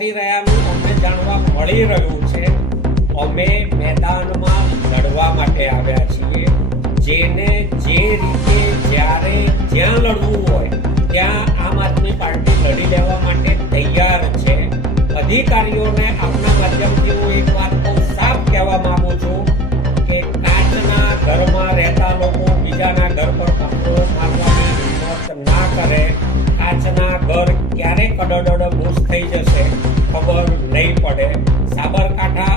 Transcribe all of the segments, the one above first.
રહ્યાનું અમને જાણવા મળી રહ્યું છે. અમે મેદાનમાં લડવા માટે આવ્યા છીએ. જેને જે રીતે જ્યારે જ્યાં લડવું હોય ત્યાં આમ આદમી પાર્ટી લડી લેવા માટે તૈયાર છે. અધિકારીઓને આપના માધ્યમથી હું એક વાત બહુ સાફ કહેવા માંગુ છું કે કાચના ઘરમાં રહેતા લોકો બીજાના ઘર પર પથ્થરો મારવાની હિંમત ના કરે. કાચના ઘર ક્યારે કડડડ બુશ થઈ જશે ખબર નહીં પડે. સાબરકાંઠા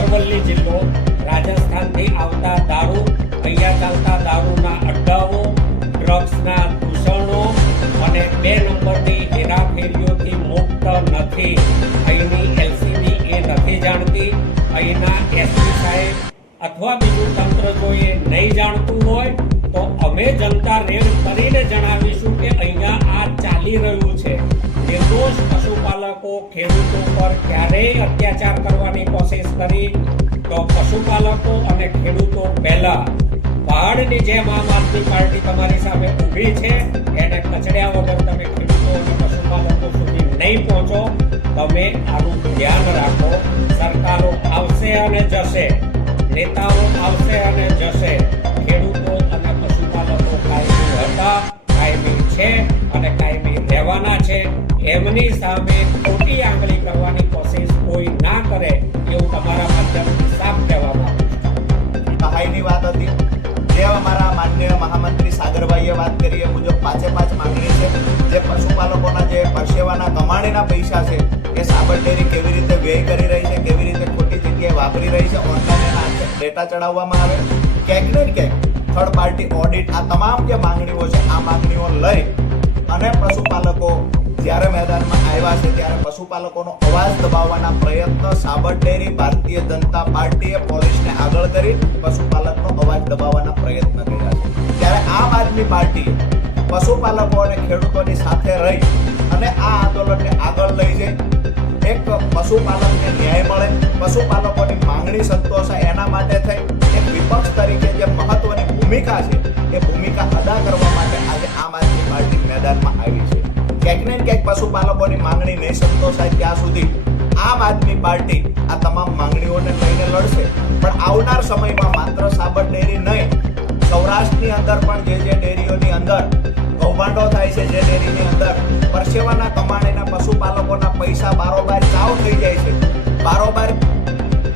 અરવલ્લી જિલ્લો રાજસ્થાનથી આવતા દારૂ, અહીંયા ચાલતા દારૂના અડ્ડાઓ, ડ્રગ્સના દૂષણો અને 2 નંબરની હેરાફેરીઓથી મુક્ત નથી. અહીંની એલસીબી એ નથી જાણતી. અહીંના એસપી સાહેબ અથવા બીજું તંત્ર જો એ નહીં જાણતું હોય તો અમે જનતા રેડ કરીને જણાવીશું કે અહીંયા આ ચાલી રહ્યું છે. નિર્દોષ પશુપાલકો ખેડૂતો પર ક્યારેય અત્યાચાર કરવાની કોશિશ કરી તો પશુપાલકો અને ખેડૂતો પહેલા પહાડની જેમ આમ આદમી પાર્ટી તમારી સામે ઊભી છે. એને કચડ્યા વગર તમે ખેડૂતો અને પશુપાલકો સુધી નહીં પહોંચો. તમે આનું ધ્યાન રાખો. સરકારો આવશે અને જશે, નેતાઓ આવશે અને જશે. ખેડૂતો અને પશુપાલકો કાયમી હતા, કાયમી છે અને કાયમી રહેવાના છે. એમની સામે ખોટી આંગળી કરવાની કોશિશ કોઈ ના કરે એવું તમારા માધ્યમથી સાફ કહેવા માંગુ છું. સહાયની વાત હતી જે અમારા માનનીય મહામંત્રી સાગરભાઈએ વાત કરી એ મુજબ 5 માંગણી છે. જે પશુપાલકોના જે પરસેવાના કમાણીના પૈસા છે એ સાબર ડેરી કેવી રીતે વ્યય કરી રહી છે, કેવી રીતે ખોટી જગ્યાએ વાપરી રહી છે, ઓનલાઈન ડેટા ચડાવવામાં આવે, ક્યાંક ને ક્યાંક થર્ડ પાર્ટી ઓડિટ, આ તમામ જે માંગણીઓ છે આ માંગણીઓ લઈ અને પશુપાલકો જ્યારે મેદાનમાં આવ્યા છે ત્યારે પશુપાલકોનો અવાજ દબાવવાના પ્રયત્ન સાબર ડેરી, ભારતીય જનતા પાર્ટીએ પોલીસને આગળ કરી પશુપાલકનો અવાજ દબાવવાના પ્રયત્ન કર્યા છે. ત્યારે આમ આદમી પાર્ટી પશુપાલકો અને ખેડૂતોની સાથે રહી અને આ આંદોલનને આગળ લઈ જઈ એક પશુપાલકને ન્યાય મળે, પશુપાલકોની માંગણી સંતોષાય એના માટે થઈ એક વિપક્ષ તરીકે જે મહત્વની ભૂમિકા છે એ ભૂમિકા અદા કરવા માટે આજે આમ આદમી પાર્ટી મેદાનમાં આવી છે. ક્યાંક ને ક્યાંક પશુપાલકોની માંગણી નહીં સંતોષાય ત્યાં સુધી આમ આદમી પાર્ટી આ તમામ માંગણીઓને લઈને લડશે. પણ આવનાર સમયમાં માત્ર સાબર ડેરી નહીં, સૌરાષ્ટ્રની અંદર પણ જે ડેરીઓની અંદર કૌભાંડો થાય છે, જે ડેરીની અંદર પરસેવાના કમાણીના પશુપાલકોના પૈસા બારોબાર ચાવ થઈ જાય છે, બારોબાર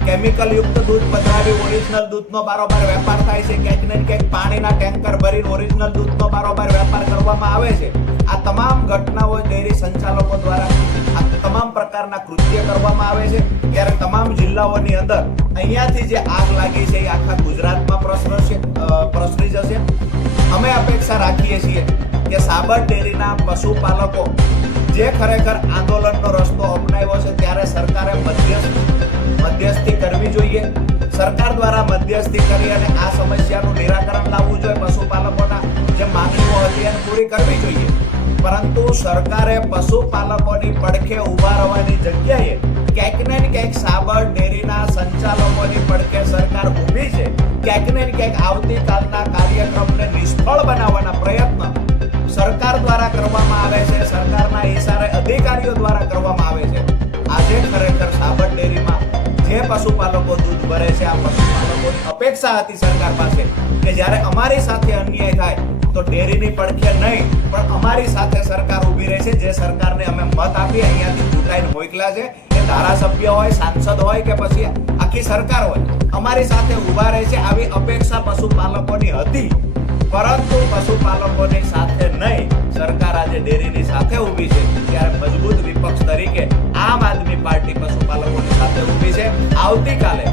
કેમિકલ યુક્ત દૂધ પધરાવી ઓરિજિનલ દૂધનો બારોબાર વેપાર થાય છે, ક્યાંક ને ક્યાંક પાણીના ટેન્કર ભરીને ઓરિજિનલ દૂધનો બારોબાર વેપાર કરવામાં આવે છે. આ તમામ ઘટનાઓ ડેરી સંચાલકો દ્વારા આ તમામ પ્રકારના કૃત્ય કરવામાં આવે છે. ત્યારે તમામ જિલ્લાઓની અંદર અહીંયાથી જે આગ લાગી છે એ આખા ગુજરાતમાં પ્રસરી જશે. અમે અપેક્ષા રાખીએ છીએ કે સાબર ડેરીના પશુપાલકો જે ખરેખર આંદોલનનો રસ્તો અપનાવ્યો છે ત્યારે સરકારે મધ્યસ્થી કરવી જોઈએ. સરકાર દ્વારા મધ્યસ્થી કરી અને આ સમસ્યાનું નિરાકરણ લાવવું જોઈએ. પશુપાલકોના જે માંગણીઓ હતી એને પૂરી કરવી જોઈએ. પરંતુ સરકારે પશુપાલકોની પડખે ઊભા રહેવાની જગ્યાએ ક્યાંક ને ક્યાંક સાબર ડેરીના સંચાલકોની પડખે સરકાર ઊભી છે. ક્યાંક ને ક્યાંક આવતીકાલના કાર્યક્રમને નિષ્ફળ બનાવવાના પ્રયત્ન સરકાર દ્વારા કરવામાં આવે છે, સરકારના ઇશારે અધિકારીઓ દ્વારા કરવામાં આવે છે. આજે ખરેખર સાબર ડેરીમાં જે પશુપાલકો દૂધ ભરે છે આ પશુપાલકોની અપેક્ષા હતી સરકાર પાસે કે જ્યારે અમારી સાથે અન્યાય થાય તો ડેરીની પડખે નહીં પણ અમારી સાથે સરકાર ઊભી રહે છે. જે સરકારને અમે મત આપી અહીંયાથી ચૂંટાઈને મોકલ્યા છે, એ ધારાસભ્ય હોય, સાંસદ હોય કે પછી આખી સરકાર હોય, અમારી સાથે ઊભા રહે છે આવી અપેક્ષા પશુપાલકોની હતી. પરંતુ પશુપાલકોની સાથે નહીં, સરકાર આજે ડેરીની સાથે ઊભી છે. ત્યારે મજબૂત વિપક્ષ તરીકે આમ આદમી પાર્ટી પશુપાલકોની સાથે ઊભી છે. આવતીકાલે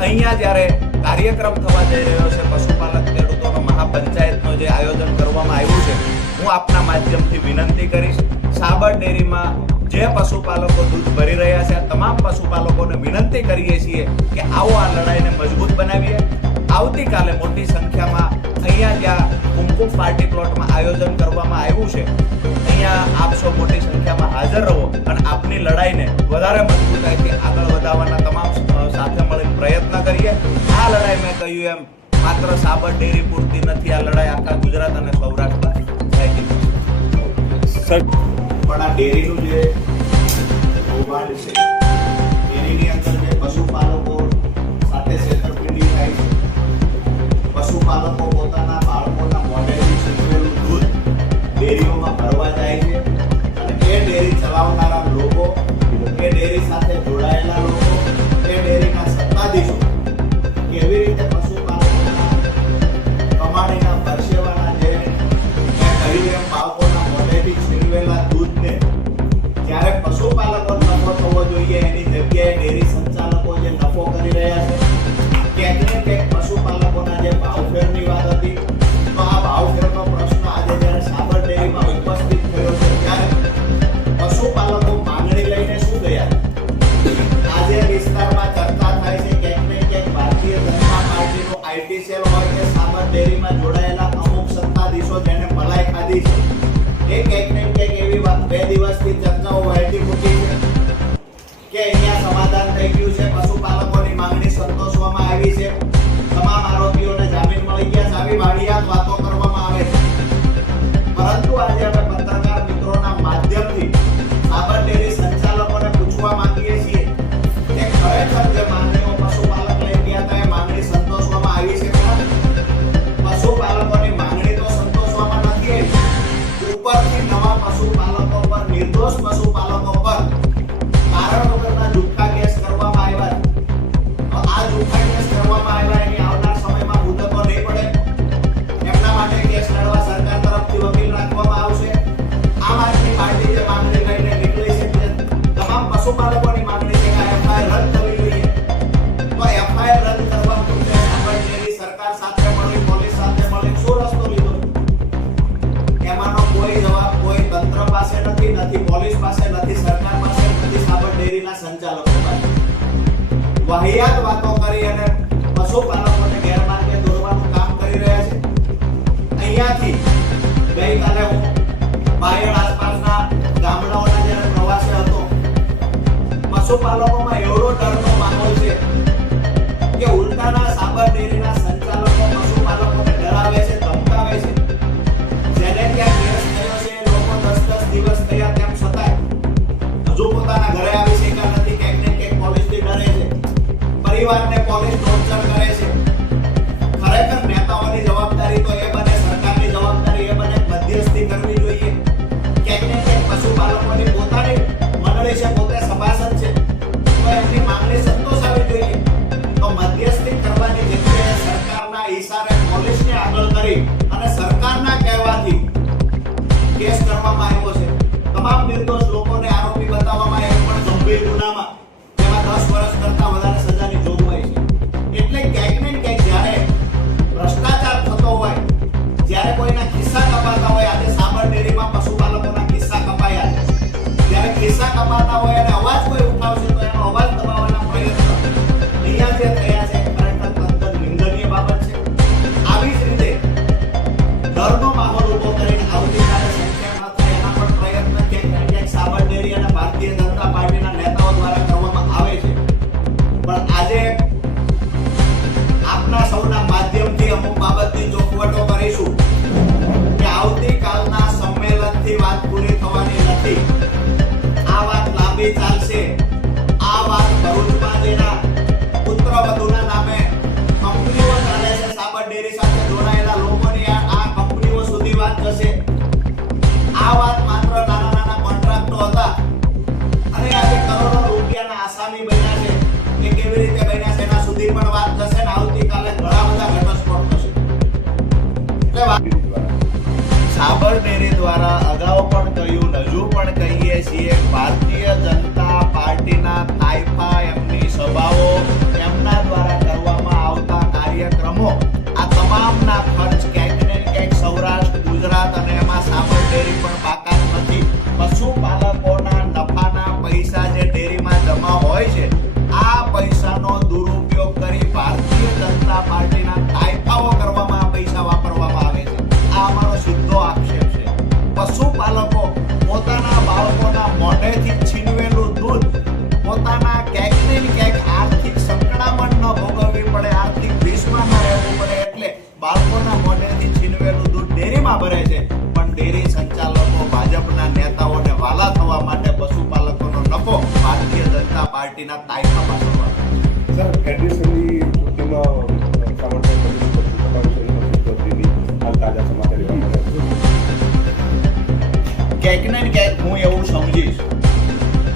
અહીંયા જ્યારે કાર્યક્રમ થવા જઈ રહ્યો છે, પશુપાલક ખેડૂતોનો મહાપંચાયતનો જે આયોજન કરવામાં આવ્યું છે, હું આપના માધ્યમથી વિનંતી કરીશ સાબર ડેરીમાં જે પશુપાલકો દૂધ ભરી રહ્યા છે આ તમામ પશુપાલકોને વિનંતી કરીએ છીએ કે આવો આ લડાઈને મજબૂત બનાવીએ. આવતીકાલે મોટી સંખ્યામાં અહીંયા જ્યાં કુમકુમ પાર્ટી પ્લોટમાં આયોજન કરવામાં આવ્યું છે અહીંયા આપ સૌ મોટી સંખ્યામાં હાજર રહો અને આપની લડાઈને વધારે મજબૂતાઈથી આગળ વધારવાના તમામ સાથે મળીને પ્રયત્ન કરીએ. આ લડાઈ મેં કહ્યું એમ માત્ર સાબર ડેરી પૂરતી નથી, આ લડાઈ આખા ગુજરાત અને સૌરાષ્ટ્રમાં થાય છે. પણ આ ડેરીનું જે પશુપાલકો નફો થવો જોઈએ એની જગ્યાએ ડેરી સંચાલકો જે નફો કરી રહ્યા છે, ક્યાંક ને ક્યાંક પશુપાલકોના જે ભાવફેરની વાત હતી, તો આ ભાવફેરનો પ્રશ્ન આજે જ્યારે સાબર ડેરીમાં ઉપસ્થિત થયો છે ત્યારે પશુપાલકો માંગણી લઈને શું ગયા? આજે વિસ્તારમાં ચર્ચા થાય છે ક્યાંક ને ક્યાંક ભારતીય જનતા પાર્ટીનો આઈટી સેલ હોય કે સાબર ડેરીમાં જોડાયેલા અમુક સત્તાધીશો જેને મલાઈ ખાધી છે, એ ક્યાંક ને ક્યાંક એવી વાત 2 દિવસથી ચર્ચાઓ વહેતી મૂકી છે કે અહીંયા સમાધાન થઈ ગયું છે, પશુપાલકોની માંગણી સંતોષવામાં આવી છે, તમામ આરોપીઓને જામીન મળી ગયા છે, આવી વાડિયાત વાતો કરવામાં આવે છે. પરંતુ આજે અમે પત્રકાર મિત્રોના માધ્યમથી સાબર ડેરી સંચાલકોને પૂછવા માંગીએ છીએ કે ખરેખર જે માંગણીઓ પશુપાલક લઈ ગયા હતા એ માંગણી સંતોષવામાં આવી છે ખરા? પશુપાલકોની માંગણી તો સંતોષવામાં નથી આવી, ઉપરથી નવા પશુપાલકો પર, નિર્દોષ પશુપાલકો પર કારણ વગરના જુઠ્ઠા કેસ કરવામાં આવ્યા. તો આ જુઠ્ઠા કેસ કરવામાં આવ્યા એની આવનાર સમયમાં મુદતો નહીં પડે, એમના માટે કેસ લડવા સરકાર તરફથી વકીલ રાખવામાં આવશે. આમ આદમી પાર્ટી જે માંગણી લઈને નીકળી છે, તમામ પશુપાલકોની માંગણી છે કે એફઆઈઆર રદ થવી જોઈએ. તો એફઆઈઆર રદ કરવા માટે સાબર ડેરી સરકાર સાથે મળી, પોલીસ સાથે મળી શું રસ્તો લીધો? એમાંનો કોઈ જવાબ કોઈ તંત્ર પાસે નથી, નથી પોલીસ પાસે, નથી સરકાર પાસે, નથી સાબર ડેરીના સંચાલકો પાસે. વાહિયાત વાતો કરી અને પશુપાલકોને ગેરમાર્ગે દોરવાનું કામ કરી રહ્યા છે. અહીંયાથી ગઈકાલે હું બાયડ આસપાસના ગામડાઓના જ્યારે પ્રવાસે હતો, પશુપાલકોમાં એવડો ડરનો માહોલ છે કે ઉલટાના સાબર ડેરીના સંચાલકો પશુપાલકોને ડરાવે છે, ધમકાવે છે. જેને ત્યાં કેસ થયો છે લોકો 10-10 દિવસ થયા તેમ છતાંય હજુ પોતાના ઘરે આવી શક્યા નથી, ક્યાંક ને ક્યાંક પોલીસથી ડરે છે, પરિવારને પોલીસ ટોર્ચર કરે છે. ખરેખર નેતાઓની જવાબદારી તો એ બને, સરકારની જવાબદારી એ બને, મધ્યસ્થી કરવી જોઈએ. ક્યાંક ને ક્યાંક પશુપાલકોની પોતાની મંડળી છે, પોતે સભાસદ છે, તો એમની માંગણી સંતોષાવી જોઈએ. તો મધ્યસ્થી કરવાની જગ્યાએ સરકારના ઈશારે પોલીસને આગળ કરી અને સરકારના કહેવાથી કેસ કરવામાં આવ્યો છે. તમામ નિર્દોષ લોકોને આરોપી બતાવવામાં આવ્યા, પણ ગંભીર ગુનામાં જેમાં 10 વર્ષ કરતા વધારે સજાની જોગવાઈ છે. એટલે ક્યાંક ને ક્યાંક જ્યારે ભ્રષ્ટાચાર થતો હોય, જ્યારે કોઈના ખિસ્સા કપાતા હોય, આજે સાબર ડેરીમાં પશુપાલકોના ખિસ્સા કપાયા છે, જ્યારે ખિસ્સા કપાતા હોય અને અવાજ કોઈ ઉઠાવશે તો એનો અવાજ દબાવવાના પ્રયત્ન અહીંયા જે થયા છે ખરેખર તદ્દન નિંદનીય બાબત છે. આવી જ રીતે ડરનો માહોલ ઉભો કરીને આવતીકાલે સંખ્યા ન થાય એના પણ પ્રયત્ન ક્યાંક સાબર ડેરી અને ભારતીય જનતા પાર્ટીના નેતાઓ દ્વારા કરવામાં આવે છે. પણ આજે આપના સૌના માધ્યમથી અમુક બાબતની ચોખવટો કરીશું કે આવતીકાલના સંમેલનથી વાત પૂરી થવાની નથી. આ વાત લાંબી ચાલશે. આ વાત ભરૂચમાં જેના પુત્રવધુના નામે કંપનીઓ ચાલે છે, સાબર ડેરી સાથે જોડાયેલા લોકોની આ કંપનીઓ સુધી વાત જશે. આ વાત માત્ર નાના નાના કોન્ટ્રાક્ટો હતા અને આજે કરોડો રૂપિયાના આસામી બન્યા છે, કે કેવી રીતે બન્યા છે એના સુધી પણ વાત જશે ને આવતીકાલે ઘણા બધા ઘટસ્ફોટ થશે. એટલે સાબર ડેરી દ્વારા અગાઉ પણ કહ્યું, હજુ પણ કહીએ છીએ, ભારતીય જનતા પાર્ટીના તાઇફા, એમની સભાઓ, એમના દ્વારા કરવામાં આવતા કાર્યક્રમો, આ તમામના ખર્ચ ક્યાંક ને ક્યાંક સૌરાષ્ટ્ર, ગુજરાત અને એમાં સાબર ડેરી પણ બાકાત નથી. પશુપાલકોના નફાના પૈસા જે ડેરીમાં જમા હોય છે, આ પૈસાનો દુરુપયોગ કરી ભારતીય જનતા પાર્ટીના તાઇફાઓ કરવામાં આ પૈસા વાપરવામાં આવે છે. આ અમારો સીધો આક્ષેપ છે. પશુપાલકો પોતાના બાળકોના મોઢેથી છીનવેલું દૂધ, પોતાના ક્યાંક ને ક્યાંક આર્થિક સંકળામણ ન ભોગવવી પડે, આર્થિક ભીષમાં ન રહેવું પડે, એટલે બાળકોના મોઢેથી છીનવેલું દૂધ ડેરીમાં ભરે છે. પણ ડેરી સંચાલકો ભાજપના નેતાઓને વાલા થવા માટે પશુપાલકોનો નફો ભારતીય જનતા પાર્ટીના તાઇફા પાસે વાપરે છે. સર, ફેડરેશનની ચૂંટણીમાં તાજા સમાચાર એવા મળ્યા ક્યાંક ને ક્યાંક હું એવું સમજીશ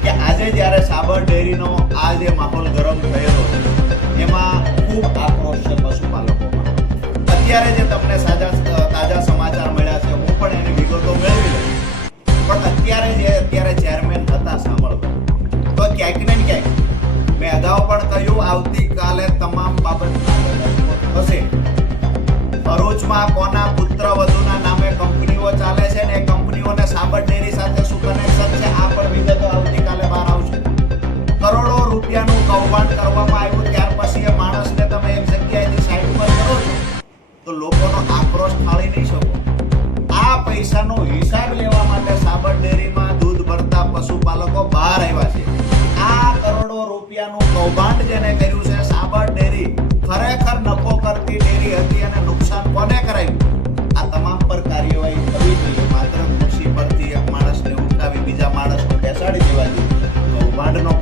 કે આજે જ્યારે સાબર ડેરીનો આ જે માહોલ ગરમ થયેલો છે, એમાં ખૂબ આક્રોશ છે પશુપાલકોમાં. અત્યારે જે તમને તાજા સમાચાર મળ્યા છે, હું પણ એની વિગતો મેળવી લઈશ, પણ અત્યારે ચેરમેન હતા સાંભળવા, તો ક્યાંક ને ક્યાંક મેં અગાઉ પણ કહ્યું આવતીકાલે તમામ બાબતના થશે. ભરૂચમાં કોના પુત્ર વધુના નામે કંપનીઓ ચાલે છે ને એ કંપનીઓને સાબર ડેરી સાથે શું કનેક્શન છે આ પણ વિગતો આવતીકાલે બહાર આવશે. કરોડો રૂપિયાનું કૌભાંડ કરવામાં આવ્યું, ત્યાર પછી એ માણસને તમે એક જગ્યાએથી સાઈડ પર કરો છો તો લોકોનો આક્રોશ ઠાળી નહીં શકો. આ પૈસાનો હિસાબ લેવા માટે સાબર ડેરીમાં દૂધ ભરતા પશુપાલકો બહાર આવ્યા છે. આ કરોડો રૂપિયાનું કૌભાંડ જેને કર્યું છે સાબર ડેરી ખરેખર નફો કરતી ડેરી હતી અને નુકસાન કોને કરાયું, આ તમામ પર કાર્યવાહી થવી જોઈએ. માત્ર ખુરશી પરથી એક માણસને ઉઠાવી બીજા માણસને બેસાડી દેવા જોઈએ. કૌભાંડનો